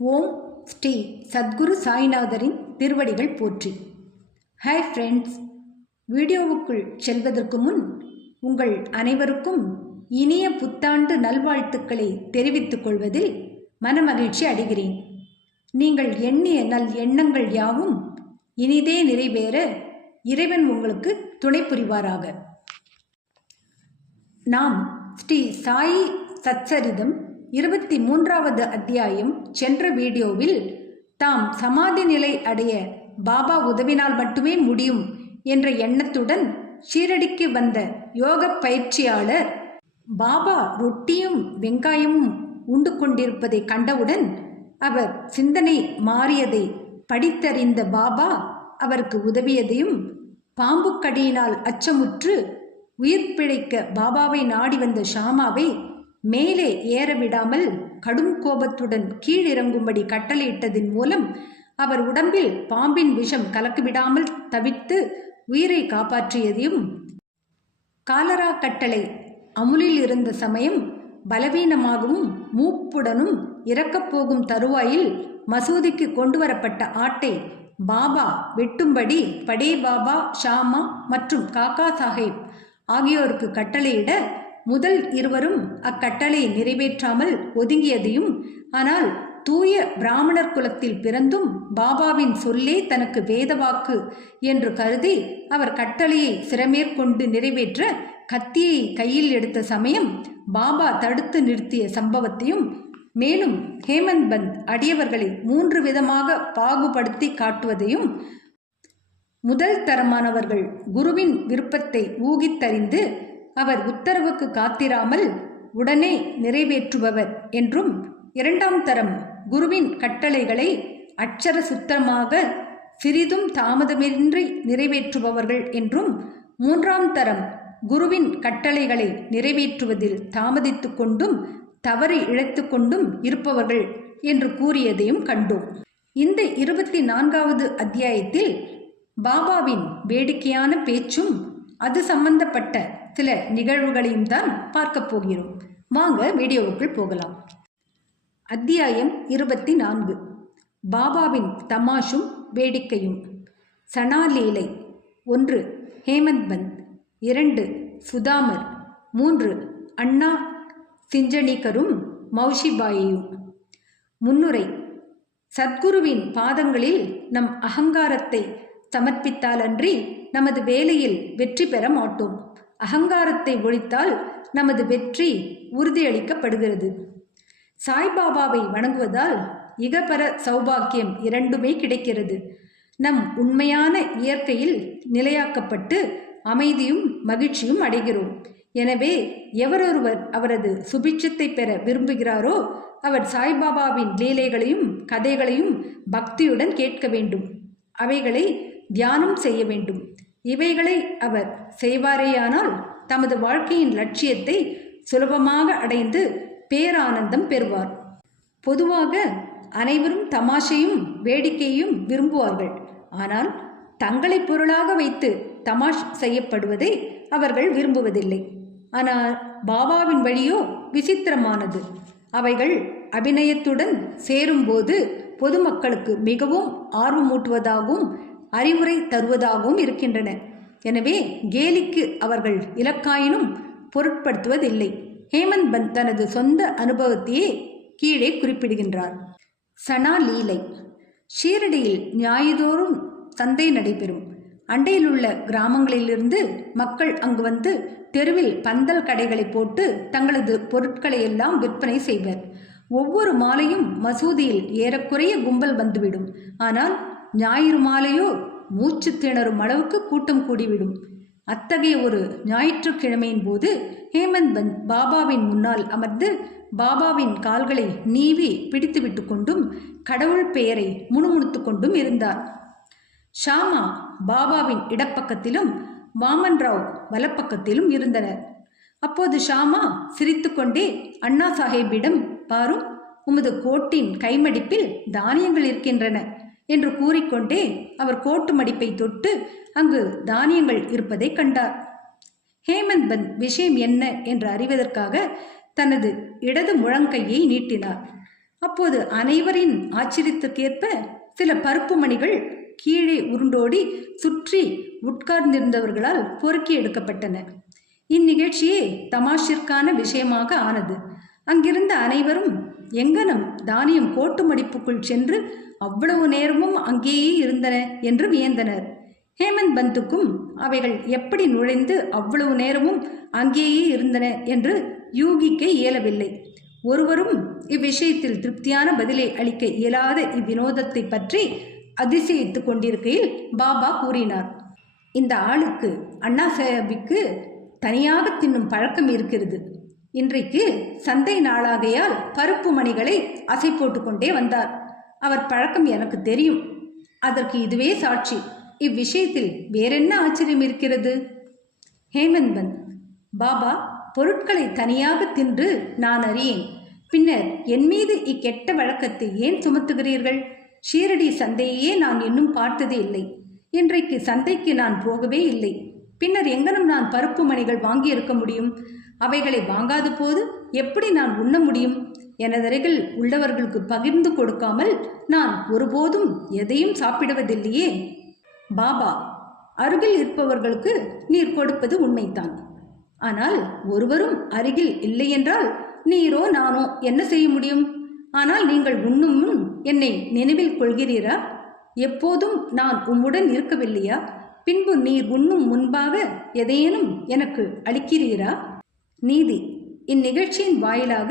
ஓம் ஸ்ரீ சத்குரு சாய்நாதரின் திருவடிகள் போற்றி. Hi friends, வீடியோவுக்குள் செல்வதற்கு முன் உங்கள் அனைவருக்கும் இனிய புத்தாண்டு நல்வாழ்த்துக்களை தெரிவித்துக் கொள்வதில் மனமகிழ்ச்சி அடைகிறேன். நீங்கள் எண்ணிய நல் எண்ணங்கள் யாவும் இனிதே நிறைவேற இறைவன் உங்களுக்கு துணை புரிவாராக. நாம் ஸ்ரீ சாயி சச்சரிதம் 23வது அத்தியாயம் சென்ற வீடியோவில் தாம் சமாதி நிலை அடைய பாபா உதவினால் மட்டுமே முடியும் என்ற எண்ணத்துடன் ஷீரடிக்கு வந்த யோக பயிற்சியாளர் பாபா ரொட்டியும் வெங்காயமும் உண்டு கொண்டிருப்பதை கண்டவுடன் அவர் சிந்தனை மாறியதை படித்தறிந்த பாபா அவருக்கு உதவியதையும், பாம்பு கடியினால் அச்சமுற்று உயிர் பிழைக்க பாபாவை நாடி வந்த ஷாமாவை மேலே ஏற விடாமல் கடும் கோபத்துடன் கீழிறங்கும்படி கட்டளையிட்டதின் மூலம் அவர் உடம்பில் பாம்பின் விஷம் கலக்கிவிடாமல் தவிர்த்து உயிரை காப்பாற்றியதையும், காலரா கட்டளை அமுலில் இருந்த சமயம் பலவீனமாகவும் மூப்புடனும் இறக்கப் போகும் தருவாயில் மசூதிக்கு கொண்டு வரப்பட்ட ஆட்டை பாபா வெட்டும்படி படே பாபா, ஷாமா மற்றும் காக்கா சாஹேப் ஆகியோருக்கு கட்டளையிட முதல் இருவரும் அக்கட்டளையை நிறைவேற்றாமல் ஒதுங்கியதையும், ஆனால் தூய பிராமணர் குலத்தில் பிறந்தும் பாபாவின் சொல்லே தனக்கு வேதவாக்கு என்று கருதி அவர் கட்டளையை சிரமேற்கொண்டு நிறைவேற்ற கத்தியை கையில் எடுத்த சமயம் பாபா தடுத்து நிறுத்திய சம்பவத்தையும், மேலும் ஹேமந்த் பந்த் அடியவர்களை 3 விதமாக பாகுபடுத்தி காட்டுவதையும், முதல் தரமானவர்கள் குருவின் விருப்பத்தை ஊகித்தறிந்து அவர் உத்தரவுக்கு காத்திராமல் உடனே நிறைவேற்றுபவர் என்றும், 2ஆம் தரம் குருவின் கட்டளைகளை அட்சர சுத்தமாக சிறிதும் தாமதமின்றி நிறைவேற்றுபவர்கள் என்றும், 3ஆம் தரம் குருவின் கட்டளைகளை நிறைவேற்றுவதில் தாமதித்து கொண்டும் தவறு இழைத்து கொண்டும் இருப்பவர்கள் என்று கூறியதையும் கண்டோம். இந்த 24வது அத்தியாயத்தில் பாபாவின் வேடிக்கையான பேச்சும் அது சம்பந்தப்பட்ட சில நிகழ்வுகளையும் தான் பார்க்க போகிறோம். வாங்க வீடியோவுக்குள் போகலாம். அத்தியாயம் 24. பாபாவின் தமாஷும் வேடிக்கையும். சனாலீலை. 1. ஹேமந்த் பந்த். 2. சுதாமர். 3. அண்ணா சிஞ்சனிகரும் மௌஷிபாயையும். முன்னுரை. சத்குருவின் பாதங்களில் நம் அகங்காரத்தை சமர்ப்பித்தாலன்றி நமது வேலையில் வெற்றி பெற மாட்டோம். அகங்காரத்தை ஒழித்தால் நமது வெற்றி உறுதியளிக்கப்படுகிறது. சாய்பாபாவை வணங்குவதால் இகபர சௌபாக்கியம் இரண்டுமே கிடைக்கிறது. நம் உண்மையான இயற்கையில் நிலையாக்கப்பட்டு அமைதியும் மகிழ்ச்சியும் அடைகிறோம். எனவே எவரொருவர் அவரது சுபிட்சத்தை பெற விரும்புகிறாரோ அவர் சாய்பாபாவின் லீலைகளையும் கதைகளையும் பக்தியுடன் கேட்க வேண்டும். அவைகளை தியானம் செய்ய வேண்டும். இவைகளை அவர் செய்வாரேயானால் தமது வாழ்க்கையின் லட்சியத்தை சுலபமாக அடைந்து பேரானந்தம் பெறுவார். பொதுவாக அனைவரும் தமாஷையும் வேடிக்கையும் விரும்புவார்கள். ஆனால் தங்களை பொருளாக வைத்து தமாஷ் செய்யப்படுவதை அவர்கள் விரும்புவதில்லை. ஆனால் பாபாவின் வழியோ விசித்திரமானது. அவைகள் அபிநயத்துடன் சேரும்போது பொதுமக்களுக்கு மிகவும் ஆர்வமூட்டுவதாகவும் அறிவுரை தருவதாகவும் இருக்கின்றன. எனவே கேலிக்கு அவர்கள் இலக்காயினும் பொருட்படுத்துவதில்லை. ஹேமந்த் பந்த் தனது சொந்த அனுபவத்தையே கீழே குறிப்பிடுகின்றார். சனா லீலை. ஷீரடியில் ஞாயிறோறும் சந்தை நடைபெறும். அண்டையிலுள்ள கிராமங்களிலிருந்து மக்கள் அங்கு வந்து தெருவில் பந்தல் கடைகளை போட்டு தங்களது பொருட்களை எல்லாம் விற்பனை செய்வர். ஒவ்வொரு மாலையும் மசூதியில் ஏறக்குறைய கும்பல் வந்துவிடும். ஆனால் ஞாயிறு மாலையோ மூச்சு திணறும் அளவுக்கு கூட்டம் கூடிவிடும். அத்தகைய ஒரு ஞாயிற்றுக்கிழமையின் போது ஹேமந்த் பந்த் பாபாவின் முன்னால் அமர்ந்து பாபாவின் கால்களை நீவி பிடித்துவிட்டு கொண்டும் கடவுள் பெயரை முணுமுணுத்து கொண்டும் இருந்தார். ஷாமா பாபாவின் இடப்பக்கத்திலும் வாமன் ராவ் வலப்பக்கத்திலும் இருந்தனர். அப்போது ஷாமா சிரித்து கொண்டே அண்ணா சாஹேபிடம், பாரும், உமது கோட்டின் கைமடிப்பில் தானியங்கள் இருக்கின்றன என்று கூறிக்கொண்டே அவர் கோட்டு மடிப்பை தொட்டு அங்கு தானியங்கள் இருப்பதை கண்டார். ஹேமந்த் பந்த் விஷயம் என்ன என்று அறிவதற்காக தனது இடது முழங்கையை நீட்டினார். அப்போது அனைவரின் ஆச்சரியத்துக்கேற்ப சில பருப்பு மணிகள் கீழே உருண்டோடி சுற்றி உட்கார்ந்திருந்தவர்களால் பொறுக்கி எடுக்கப்பட்டன. இந்நிகழ்ச்சியே தமாஷிற்கான விஷயமாக ஆனது. அங்கிருந்த அனைவரும் எங்கனம் தானியம் கோட்டு மடிப்புக்குள் சென்று அவ்வளவு நேரமும் அங்கேயே இருந்தன என்று வியந்தனர். ஹேமந்த் பந்துக்கும் அவைகள் எப்படி நுழைந்து அவ்வளவு நேரமும் அங்கேயே இருந்தன என்று யூகிக்க இயலவில்லை. ஒருவரும் இவ்விஷயத்தில் திருப்தியான பதிலை அளிக்க இயலாத இவ்வினோதத்தை பற்றி அதிசயித்துக் கொண்டிருக்கையில் பாபா கூறினார், இந்த ஆளுக்கு அண்ணா சாஹிபுக்கு தனியாக தின்னும் பழக்கம் இருக்கிறது. இன்றைக்கு சந்தை நாளாகையால் பருப்பு மணிகளை அசை போட்டு கொண்டே வந்தார். அவர் பழக்கம் எனக்கு தெரியும். அதற்கு இதுவே சாட்சி. இவ்விஷயத்தில் வேறென்ன ஆச்சரியம் இருக்கிறது? ஹேமந்த் பந்த், பாபா பொருட்களை தனியாக தின்று நான் அறியேன். பின்னர் என் மீது இக்கெட்ட வழக்கத்தை ஏன் சுமத்துகிறீர்கள்? ஷீரடி சந்தையே நான் இன்னும் பார்த்ததே இல்லை. இன்றைக்கு சந்தைக்கு நான் போகவே இல்லை. பின்னர் எங்கனும் நான் பருப்பு மணிகள் வாங்கி இருக்க முடியும்? அவைகளை வாங்காத போது எப்படி நான் உண்ண முடியும்? எனதருகில் உள்ளவர்களுக்கு பகிர்ந்து கொடுக்காமல் நான் ஒருபோதும் எதையும் சாப்பிடுவதில்லையே. பாபா, அருகில் இருப்பவர்களுக்கு நீர் கொடுப்பது உண்மைதான். ஆனால் ஒருவரும் அருகில் இல்லை என்றால் நீரோ நானோ என்ன செய்ய முடியும்? ஆனால் நீங்கள் உண்ணும் முன் என்னை நினைவில் கொள்கிறீரா? எப்போதும் நான் உம்முடன் இருக்கவில்லையா? பின்பு நீர் உண்ணும் முன்பாக எதையேனும் எனக்கு அளிக்கிறீரா? நீதி. இந்நிகழ்ச்சியின் வாயிலாக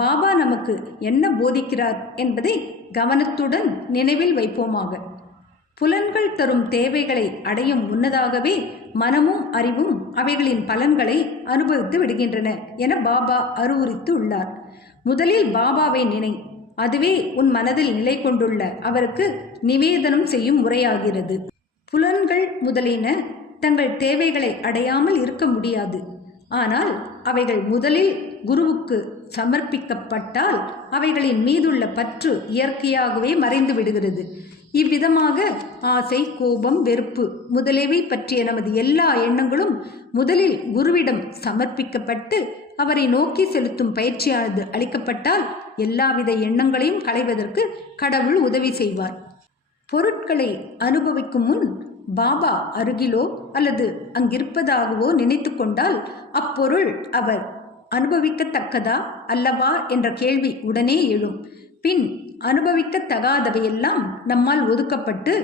பாபா நமக்கு என்ன போதிக்கிறார் என்பதை கவனத்துடன் நினைவில் வைப்போமாக. புலன்கள் தரும் தேவைகளை அடையும் முன்னதாகவே மனமும் அறிவும் அவைகளின் பலன்களை அனுபவித்து விடுகின்றன என பாபா அறிவுறுத்தி உள்ளார். முதலில் பாபாவை நினை. அதுவே உன் மனதில் நிலை கொண்டுள்ள அவருக்கு நிவேதனம் செய்யும் முறையாகிறது. புலன்கள் முதலின தங்கள் தேவைகளை அடையாமல் இருக்க முடியாது. ஆனால் அவைகள் முதலில் குருவுக்கு சமர்ப்பிக்கப்பட்டால் அவைகளின் மீதுள்ள பற்று இயற்கையாகவே மறைந்து விடுகிறது. இவ்விதமாக ஆசை, கோபம், வெறுப்பு முதலியவை பற்றிய நமது எல்லா எண்ணங்களும் முதலில் குருவிடம் சமர்ப்பிக்கப்பட்டு அவரை நோக்கி செலுத்தும் பயிற்சியானது அளிக்கப்பட்டால் எல்லாவித எண்ணங்களையும் களைவதற்கு கடவுள் உதவி செய்வார். பொருட்களை அனுபவிக்கும் முன் பாபா அருகிலோ அல்லது அங்கிருப்பதாகவோ நினைத்து கொண்டால் அப்பொருள் அவர் அனுபவிக்கத்தக்கதா அல்லவா என்ற கேள்வி உடனே எழும். பின் அனுபவிக்கத்தகாதவையெல்லாம் நம்மால் ஒதுக்கப்பட்டு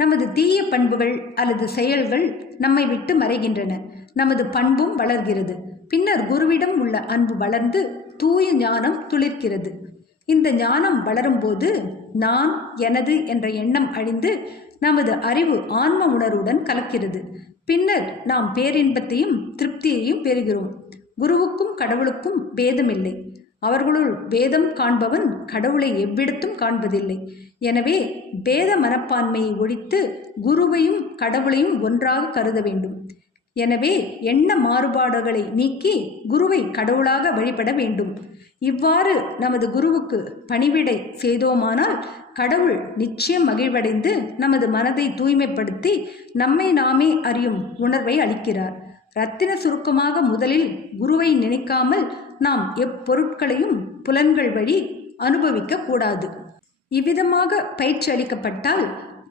நமது தீய பண்புகள் அல்லது செயல்கள் நம்மை விட்டு மறைகின்றன. நமது பண்பும் வளர்கிறது. பின்னர் குருவிடம் உள்ள அன்பு வளர்ந்து தூய ஞானம் துளிர்க்கிறது. இந்த ஞானம் வளரும்போது நான், எனது என்ற எண்ணம் அழிந்து நமது அறிவு ஆன்ம உணர்வுடன் கலக்கிறது. பின்னர் நாம் பேரின்பத்தையும் திருப்தியையும் பெறுகிறோம். குருவுக்கும் கடவுளுக்கும் பேதமில்லை. அவர்களுள் பேதம் காண்பவன் கடவுளை எவ்விடத்தும் காண்பதில்லை. எனவே பேத மனப்பான்மையை ஒழித்து குருவையும் கடவுளையும் ஒன்றாக கருத வேண்டும். எனவே எண்ண மாறுபாடுகளை நீக்கி குருவை கடவுளாக வழிபட வேண்டும். இவ்வாறு நமது குருவுக்கு பணிவிடை செய்தோமானால் கடவுள் நிச்சயம் மகிழ்வடைந்து நமது மனதை தூய்மைப்படுத்தி நம்மை நாமே அறியும் உணர்வை அளிக்கிறார். ரத்தின சுருக்கமாக முதலில் குருவை நினைக்காமல் நாம் எப்பொருட்களையும் புலன்கள் வழி அனுபவிக்க கூடாது. இவ்விதமாக பயிற்சி அளிக்கப்பட்டால்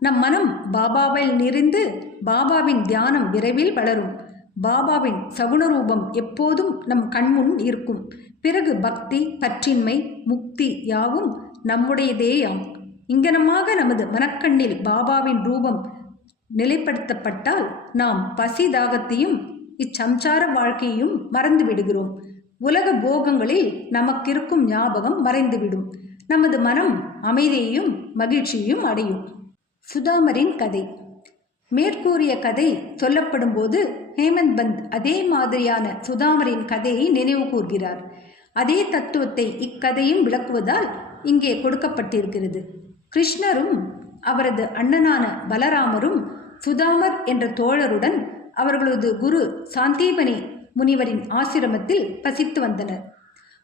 நம் மனம் பாபாவில் நிறைந்து பாபாவின் தியானம் விரைவில் வளரும். பாபாவின் சகுணரூபம் எப்போதும் நம் கண்முன் இருக்கும். பிறகு பக்தி, பற்றின்மை, முக்தி யாவும் நம்முடையதேயாம். இங்கனமாக நமது மனக்கண்ணில் பாபாவின் ரூபம் நிலைப்படுத்தப்பட்டால் நாம் பசி தாகத்தையும் இச்சம்சார வாழ்க்கையையும் மறந்து விடுகிறோம். உலக போகங்களில் நமக்கிருக்கும் ஞாபகம் மறைந்துவிடும். நமது மனம் அமைதியையும் மகிழ்ச்சியையும் அடையும். சுதாமரின் கதை. மேற்கூறிய கதை சொல்லப்படும் போது ஹேமந்த் பந்த் அதே மாதிரியான சுதாமரின் கதையை நினைவு கூர்கிறார். அதே தத்துவத்தை இக்கதையும் விளக்குவதால் இங்கே கொடுக்கப்பட்டிருக்கிறது. கிருஷ்ணரும் அவரது அண்ணனான பலராமரும் சுதாமர் என்ற தோழருடன் அவர்களது குரு சாந்தீபனி முனிவரின் ஆசிரமத்தில் வசித்து வந்தனர்.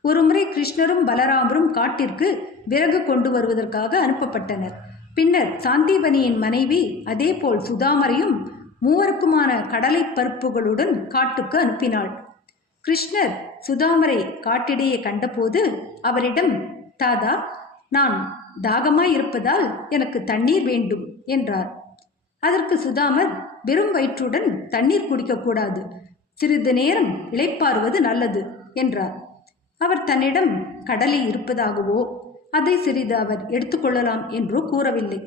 ஒருமுறை கிருஷ்ணரும் பலராமரும் காட்டிற்கு விறகு கொண்டு வருவதற்காக அனுப்பப்பட்டனர். பின்னர் சாந்தீபனியின் மனைவி அதேபோல் சுதாமரையும் மூவருக்குமான கடலை பருப்புகளுடன் காட்டுக்கு அனுப்பினாள். கிருஷ்ணர் சுதாமரை காட்டிடையே கண்டபோது அவரிடம், தாதா, நான் தாகமாய் இருப்பதால் எனக்கு தண்ணீர் வேண்டும் என்றார். அதற்கு சுதாமர், வெறும் வயிற்றுடன் தண்ணீர் குடிக்கக்கூடாது, சிறிது நேரம் இளைப்பாறுவது நல்லது என்றார். அவர் தன்னிடம் கடலை இருப்பதாகவோ அதை சிறிது அவர் எடுத்துக்கொள்ளலாம் என்றோ கூறவில்லை.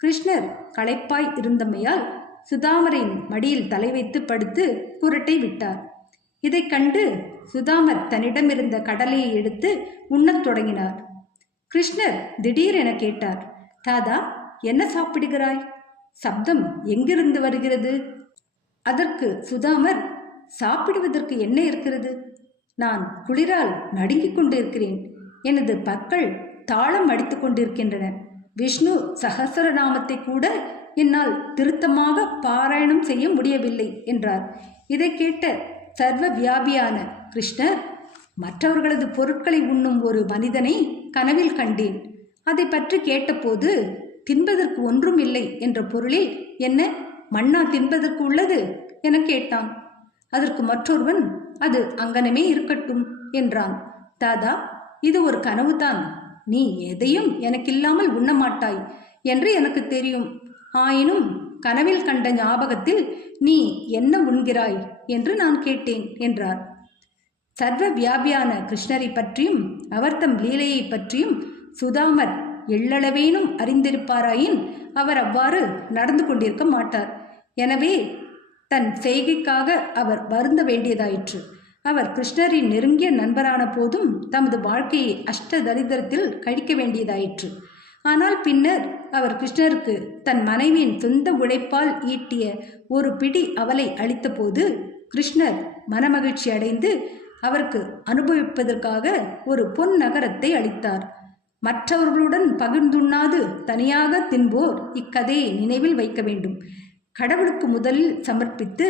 கிருஷ்ணர் களைப்பாய் இருந்தமையால் சுதாமரின் மடியில் தலை வைத்து படுத்து குரட்டை விட்டார். இதை கண்டு சுதாமர் தன்னிடமிருந்த கடலையை எடுத்து உண்ணத் தொடங்கினார். கிருஷ்ணர் திடீரென கேட்டார், தாதா, என்ன சாப்பிடுகிறாய்? சப்தம் எங்கிருந்து வருகிறது? அதற்கு சுதாமர், சாப்பிடுவதற்கு என்ன இருக்கிறது? நான் குளிரால் நடுங்கிக் கொண்டிருக்கிறேன். எனது பற்கள் தாளம் அடித்து கொண்டிருக்கின்றன. விஷ்ணு சகசரநாமத்தை கூட என்னால் திருத்தமாக பாராயணம் செய்ய முடியவில்லை என்றார். இதை கேட்ட சர்வ வியாபியான கிருஷ்ணர், மற்றவர்களது பொருட்களை உண்ணும் ஒரு மனிதனை கனவில் கண்டேன். அதை பற்றி கேட்டபோது தின்பதற்கு ஒன்றும் இல்லை என்ற பொருளில், என்ன மண்ணா தின்பதற்கு உள்ளது என கேட்டான். அதற்கு மற்றொருவன், அது அங்கனமே இருக்கட்டும் என்றான். தாதா, இது ஒரு கனவுதான். நீ எதையும் எனக்கில்லாமல் உண்ணமாட்டாய் என்று எனக்கு தெரியும். ஆயினும் கனவில் கண்ட ஞாபகத்தில் நீ என்ன உண்கிறாய் என்று நான் கேட்டேன் என்றார். சர்வ வியாபியான கிருஷ்ணரை பற்றியும் அவர் தம் லீலையை பற்றியும் சுதாமர் எள்ளளவேனும் அறிந்திருப்பாராயின் அவர் அவ்வாறு நடந்து கொண்டிருக்க மாட்டார். எனவே தன் செய்கைக்காக அவர் வருந்த வேண்டியதாயிற்று. அவர் கிருஷ்ணரின் நெருங்கிய நண்பரான போதும் தமது வாழ்க்கையை அஷ்டதரித்திரத்தில் கழிக்க வேண்டியதாயிற்று. ஆனால் பின்னர் அவர் கிருஷ்ணருக்கு தன் மனைவியின் சொந்த உழைப்பால் ஈட்டிய ஒரு பிடி அவலை அளித்த போது கிருஷ்ணர் மனமகிழ்ச்சி அடைந்து அவருக்கு அனுபவிப்பதற்காக ஒரு பொன் நகரத்தை அளித்தார். மற்றவர்களுடன் பகிர்ந்துண்ணாது தனியாக தின்போர் இக்கதையை நினைவில் வைக்க வேண்டும். கடவுளுக்கு முதலில் சமர்ப்பித்து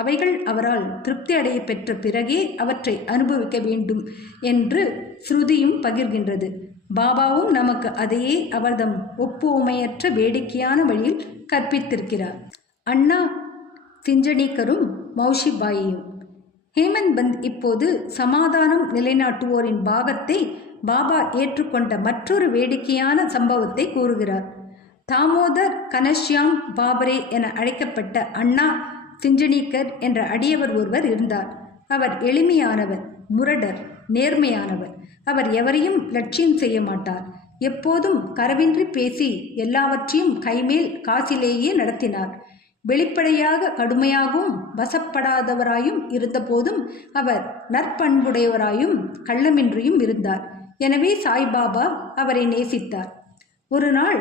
அவைகள் அவரால் திருப்தி அடைய பெற்ற பிறகே அவற்றை அனுபவிக்க வேண்டும் என்று ஸ்ருதியும் பகிர்கின்றது. பாபாவும் நமக்கு அதையே அவர்தம் ஒப்புமையற்ற வேடிக்கையான வழியில் கற்பித்திருக்கிறார். அண்ணா சிஞ்சனீக்கரும் மௌஷிபாயியும். ஹேமந்த் பந்த் இப்போது சமாதானம் நிலைநாட்டுவோரின் பாகத்தை பாபா ஏற்றுக்கொண்ட மற்றொரு வேடிக்கையான சம்பவத்தை கூறுகிறார். தாமோதர் கனஷ்யாம் பாபரே என அழைக்கப்பட்ட அண்ணா சிஞ்சனீக்கர் என்ற அடியவர் ஒருவர் இருந்தார். அவர் எளிமையானவர், முரடர், நேர்மையானவர். அவர் எவரையும் லட்சியம் செய்ய மாட்டார். எப்போதும் கரவின்றி பேசி எல்லாவற்றையும் கைமேல் காசிலேயே நடத்தினார். வெளிப்படையாக கடுமையாகவும் வசப்படாதவராயும் இருந்தபோதும் அவர் நற்பண்புடையவராயும் கள்ளமின்றியும் இருந்தார். எனவே சாய்பாபா அவரை நேசித்தார். ஒரு நாள்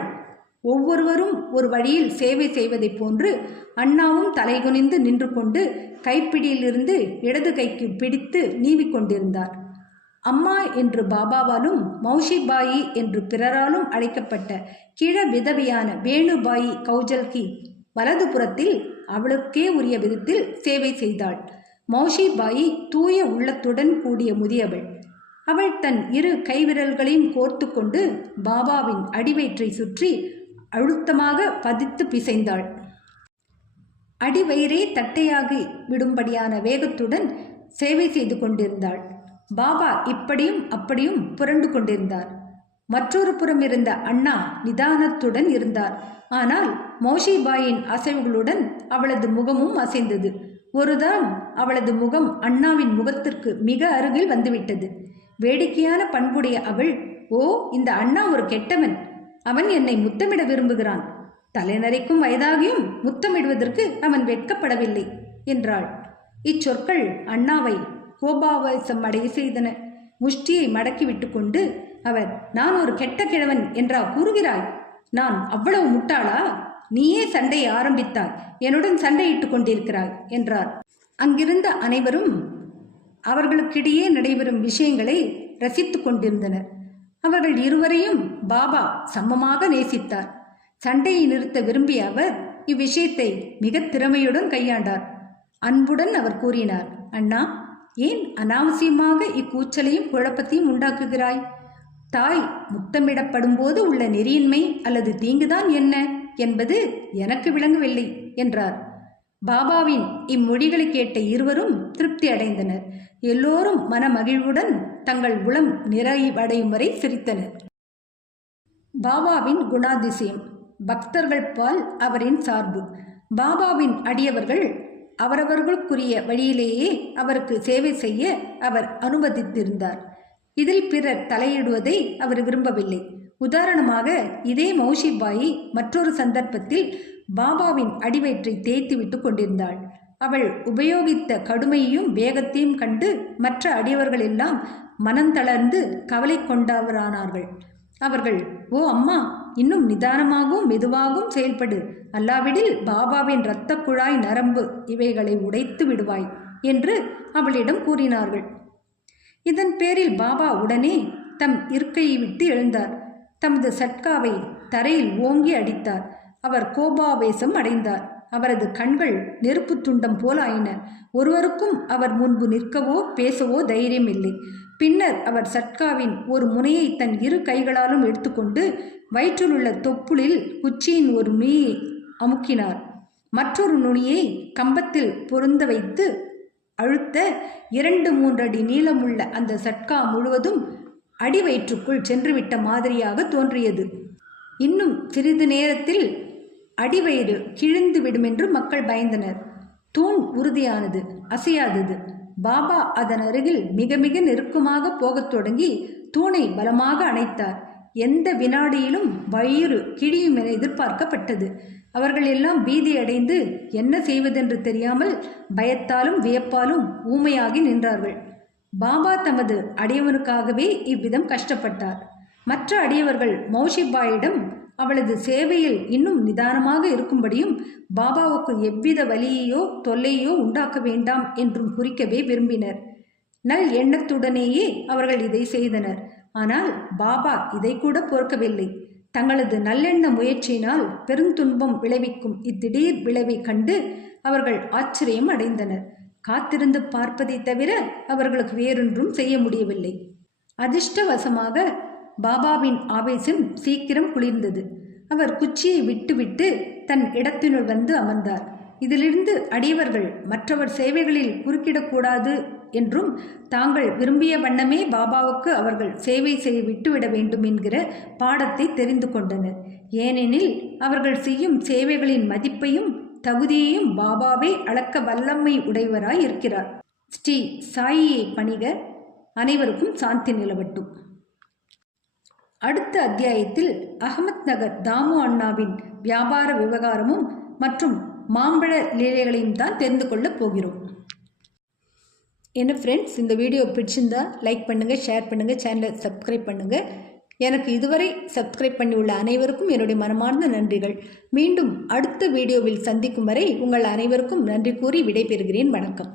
ஒவ்வொருவரும் ஒரு வழியில் சேவை செய்வதைப் போன்று அண்ணாவும் தலைகுனிந்து நின்று கொண்டு கைப்பிடியிலிருந்து இடது கைக்கு பிடித்து நீவிக்கொண்டிருந்தார். அம்மா என்று பாபாவாலும் மௌஷிபாயி என்று பிறராலும் அழைக்கப்பட்ட கிழ விதவியான வேணுபாயி கௌஜல்கி வலது புறத்தில் அவளுக்கே உரிய விதத்தில் சேவை செய்தாள். மௌஷிபாயி தூய உள்ளத்துடன் கூடிய முதியவள். அவள் தன் இரு கைவிரல்களையும் கோர்த்து கொண்டு பாபாவின் அடிவயிற்றை சுற்றி அழுத்தமாக பதித்து பிசைந்தாள். அடிவயிறே தட்டையாகி விடும்படியான வேகத்துடன் சேவை செய்து கொண்டிருந்தாள். பாபா இப்படியும் அப்படியும் புரண்டு கொண்டிருந்தார். மற்றொரு புறம் இருந்த அண்ணா நிதானத்துடன் இருந்தார். ஆனால் மௌஷிபாயின் அசைவுகளுடன் அவளது முகமும் அசைந்தது. ஒரு தரம் அவளது முகம் அண்ணாவின் முகத்திற்கு மிக அருகில் வந்துவிட்டது. வேடிக்கையான பண்புடைய அவள், ஓ, இந்த அண்ணா ஒரு கெட்டவன். அவன் என்னை முத்தமிட விரும்புகிறான். தலைநரைக்கும் வயதாகியும் முத்தமிடுவதற்கு அவன் வெட்கப்படவில்லை என்றாள். இச்சொற்கள் அண்ணாவை கோபாவேசம் அடைய செய்தன. முஷ்டியை மடக்கிவிட்டு கொண்டு அவர், நான் ஒரு கெட்ட கிழவன் என்றா கூறுகிறாய்? நான் அவ்வளவு முட்டாளா? நீயே சண்டையை ஆரம்பித்தாய், என்னுடன் சண்டையிட்டுக் கொண்டிருக்கிறாய் என்றார். அங்கிருந்த அனைவரும் அவர்களுக்கிடையே நடைபெறும் விஷயங்களை ரசித்து கொண்டிருந்தனர். அவர்கள் இருவரையும் பாபா சமமாக நேசித்தார். சண்டையை நிறுத்த விரும்பிய அவர் இவ்விஷயத்தை மிக திறமையுடன் கையாண்டார். அன்புடன் அவர் கூறினார், அண்ணா, ஏன் அனாவசியமாக இக்கூச்சலையும் குழப்பத்தையும் உண்டாக்குகிறாய்? தாய் முத்தமிடப்படும் போது உள்ள நெறியின்மை அல்லது தீங்குதான் என்ன என்பது எனக்கு விளங்கவில்லை என்றார். பாபாவின் இம்மொழிகளை கேட்ட இருவரும் திருப்தி அடைந்தனர். எல்லோரும் மனமகிழ்வுடன் தங்கள் உளம் நிறைவடையும் வரை சிரித்தனர். பாபாவின் குணாதிசயம். பக்தர்கள் பால் அவரின் சார்பு. பாபாவின் அடியவர்கள் அவரவர்களுக்குரிய வழியிலேயே அவருக்கு சேவை செய்ய அவர் அனுமதித்திருந்தார். இதில் பிறர் தலையிடுவதை அவர் விரும்பவில்லை. உதாரணமாக, இதே மௌஷிபாயி மற்றொரு சந்தர்ப்பத்தில் பாபாவின் அடிவயிற்றை தேய்த்து விட்டு கொண்டிருந்தாள். அவள் உபயோகித்த கடுமையையும் வேகத்தையும் கண்டு மற்ற அடியவர்கள் எல்லாம் மனந்தளர்ந்து கவலை கொண்டவரானார்கள். அவர்கள், ஓ அம்மா, இன்னும் நிதானமாகவும் மெதுவாகவும் செயல்படு, அல்லாவிடில் பாபாவின் இரத்த குழாய் நரம்பு இவைகளை உடைத்து விடுவாய் என்று அவளிடம் கூறினார்கள். இதன் பேரில் பாபா உடனே தம் இருக்கையை விட்டு எழுந்தார். தமது சட்காவை தரையில் ஓங்கி அடித்தார். அவர் கோபாவேசம் அடைந்தார். அவரது கண்கள் நெருப்பு துண்டம் போல் ஆயின. ஒருவருக்கும் அவர் முன்பு நிற்கவோ பேசவோ தைரியம் இல்லை. பின்னர் அவர் சட்காவின் ஒரு முனையை தன் இரு கைகளாலும் எடுத்துக்கொண்டு வயிற்றிலுள்ள தொப்புளில் குச்சியின் ஒரு நுனியை அமுக்கினார். மற்றொரு நுனியை கம்பத்தில் பொருந்த வைத்து அழுத்த 2-3 அடி நீளமுள்ள அந்த சட்கா முழுவதும் அடிவயிற்றுக்குள் சென்றுவிட்ட மாதிரியாக தோன்றியது. இன்னும் சிறிது நேரத்தில் அடிவயிறு கிழிந்து விடுமென்று மக்கள் பயந்தனர். தூண் உறுதியானது, அசையாதது. பாபா அதன் அருகில் மிக மிக நெருக்கமாக போகத் தொடங்கி தூணை பலமாக அணைத்தார். எந்த வினாடியிலும் வயிறு கிழியும் என எதிர்பார்க்கப்பட்டது. அவர்கள் எல்லாம் பீதியடைந்து என்ன செய்வதென்று தெரியாமல் பயத்தாலும் வியப்பாலும் ஊமையாகி நின்றார்கள். பாபா தமது அடியவனுக்காகவே இவ்விதம் கஷ்டப்பட்டார். மற்ற அடியவர்கள் மௌஷிபாயிடம் அவளது சேவையில் இன்னும் நிதானமாக இருக்கும்படியும் பாபாவுக்கு எவ்வித வலியையோ தொல்லையோ உண்டாக்க வேண்டாம் என்றும் குறிக்கவே விரும்பினர். நல் எண்ணத்துடனேயே அவர்கள் இதை செய்தனர். ஆனால் பாபா இதை கூட பொறுக்கவில்லை. தங்களது நல்லெண்ண முயற்சியினால் பெருந்துன்பம் விளைவிக்கும் இத்திடீர் விளைவை கண்டு அவர்கள் ஆச்சரியம் அடைந்தனர். காத்திருந்து பார்ப்பதை தவிர அவர்களுக்கு வேறொன்றும் செய்ய முடியவில்லை. அதிர்ஷ்டவசமாக பாபாவின் ஆவேசம் சீக்கிரம் குளிர்ந்தது. அவர் குச்சியை விட்டுவிட்டு தன் இடத்தினுள் வந்து அமர்ந்தார். இதிலிருந்து அடியவர்கள் மற்றவர் சேவைகளில் குறுக்கிடக்கூடாது என்றும் தாங்கள் விரும்பிய வண்ணமே பாபாவுக்கு அவர்கள் சேவை செய்ய விட்டுவிட வேண்டும் என்கிற பாடத்தை தெரிந்து கொண்டனர். ஏனெனில் அவர்கள் செய்யும் சேவைகளின் மதிப்பையும் தகுதியையும் பாபாவே அளக்க வல்லமை உடையவராய் இருக்கிறார். ஸ்ரீ சாயியை பணிக. அனைவருக்கும் சாந்தி நிலவட்டும். அடுத்த அத்தியாயத்தில் அகமத் நகர் தாமு அண்ணாவின் வியாபார விவகாரமும் மற்றும் மாம்பழ லீலைகளையும் தான் தெரிந்து கொள்ளப் போகிறோம். என்ன ஃப்ரெண்ட்ஸ், இந்த வீடியோ பிடிச்சிருந்தா லைக் பண்ணுங்கள், ஷேர் பண்ணுங்கள், சேனலை சப்ஸ்கிரைப் பண்ணுங்கள். எனக்கு இதுவரை சப்ஸ்கிரைப் பண்ணியுள்ள அனைவருக்கும் என்னுடைய மனமார்ந்த நன்றிகள். மீண்டும் அடுத்த வீடியோவில் சந்திக்கும் வரை உங்கள் அனைவருக்கும் நன்றி கூறி விடைபெறுகிறேன். வணக்கம்.